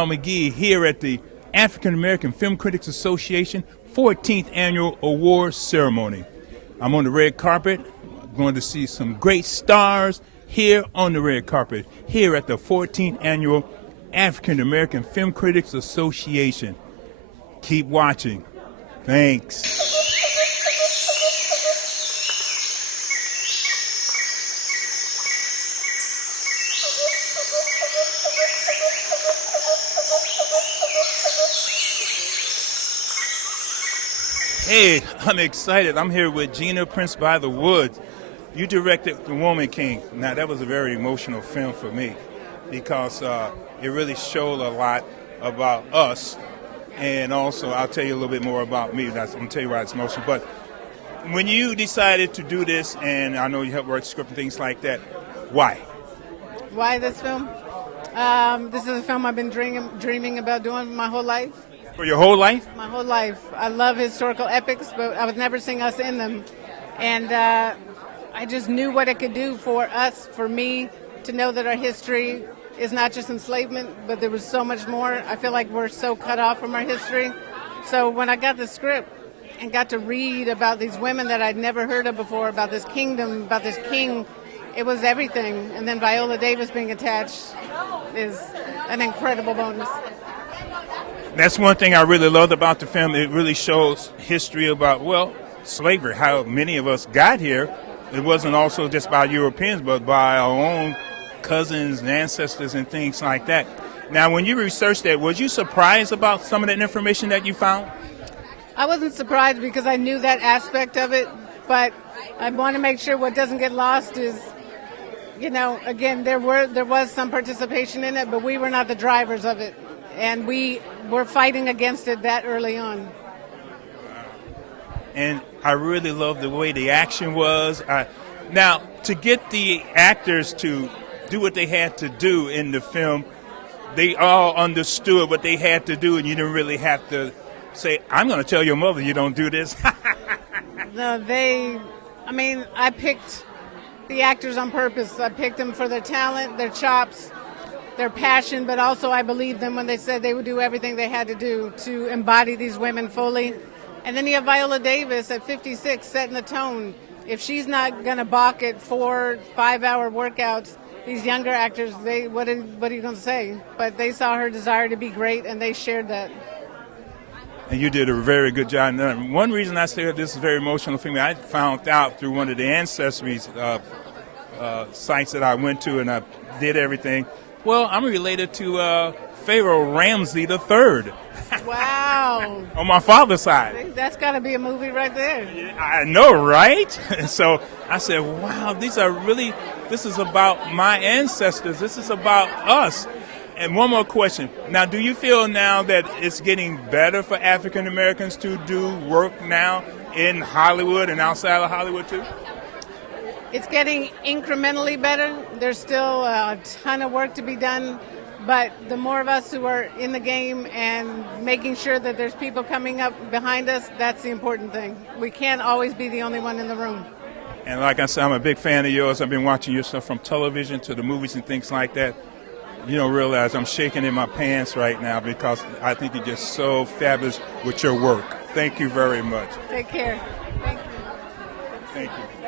Al McGee here at the African American Film Critics Association 14th Annual Awards Ceremony. I'm on the red carpet. I'm going to see some great stars here on the red carpet, here at the 14th Annual African American Film Critics Association. Keep watching. Thanks. Hey, I'm excited. I'm here with Gina Prince-Bythewood. You directed The Woman King. Now, that was a very emotional film for me because it really showed a lot about us. And also, I'll tell you a little bit more about me. I'm going to tell you why it's emotional. But when you decided to do this, and I know you helped write script and things like that, why? Why this film? This is a film I've been dreaming about doing my whole life. For your whole life? My whole life. I love historical epics, but I was never seeing us in them. And I just knew what it could do for us, for me, to know that our history is not just enslavement, but there was so much more. I feel like we're so cut off from our history. So when I got the script and got to read about these women that I'd never heard of before, about this kingdom, about this king, it was everything. And then Viola Davis being attached is an incredible bonus. That's one thing I really loved about the film. It really shows history about, well, slavery, how many of us got here. It wasn't also just by Europeans, but by our own cousins and ancestors and things like that. Now, when you researched that, was you surprised about some of that information that you found? I wasn't surprised because I knew that aspect of it, but I want to make sure what doesn't get lost is, you know, again, there was some participation in it, but we were not the drivers of it. And we were fighting against it that early on. And I really love the way the action was. Now, to get the actors to do what they had to do in the film, they all understood what they had to do, and you didn't really have to say, I'm going to tell your mother you don't do this. No, I picked the actors on purpose. I picked them for their talent, their chops, their passion, but also I believed them when they said they would do everything they had to do to embody these women fully. And then you have Viola Davis at 56 setting the tone. If she's not going to balk at 4-5-hour workouts, these younger actors, what are you going to say? But they saw her desire to be great, and they shared that. And you did a very good job. Now, one reason I say this is very emotional for me, I found out through one of the ancestry sites that I went to, and I did everything. Well, I'm related to Pharaoh Ramsey III. Wow. On my father's side. That's got to be a movie right there. I know, right? So I said, wow, this is about my ancestors. This is about us. And one more question. Now, do you feel now that it's getting better for African Americans to do work now in Hollywood and outside of Hollywood too? It's getting incrementally better. There's still a ton of work to be done, but the more of us who are in the game and making sure that there's people coming up behind us, that's the important thing. We can't always be the only one in the room. And like I said, I'm a big fan of yours. I've been watching your stuff from television to the movies and things like that. You don't realize I'm shaking in my pants right now because I think you're just so fabulous with your work. Thank you very much. Take care. Thank you. Thank you.